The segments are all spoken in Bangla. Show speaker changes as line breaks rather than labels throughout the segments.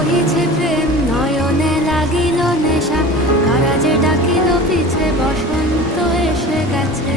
বহিছে প্রেম নয়নে লাগিল নেশা। কারাজে ডাকিল পিছে বসন্ত এসে গেছে।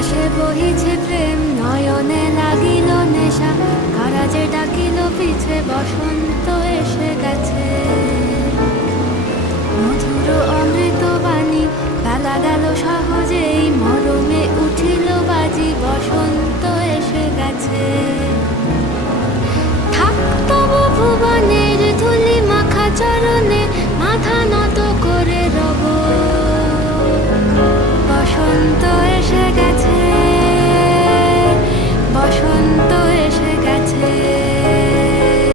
আকাশে বহিছে প্রেম নয়নে লাগিল নেশা। কারা যে ডাকিল পিছে বসন্ত এসে গেছে।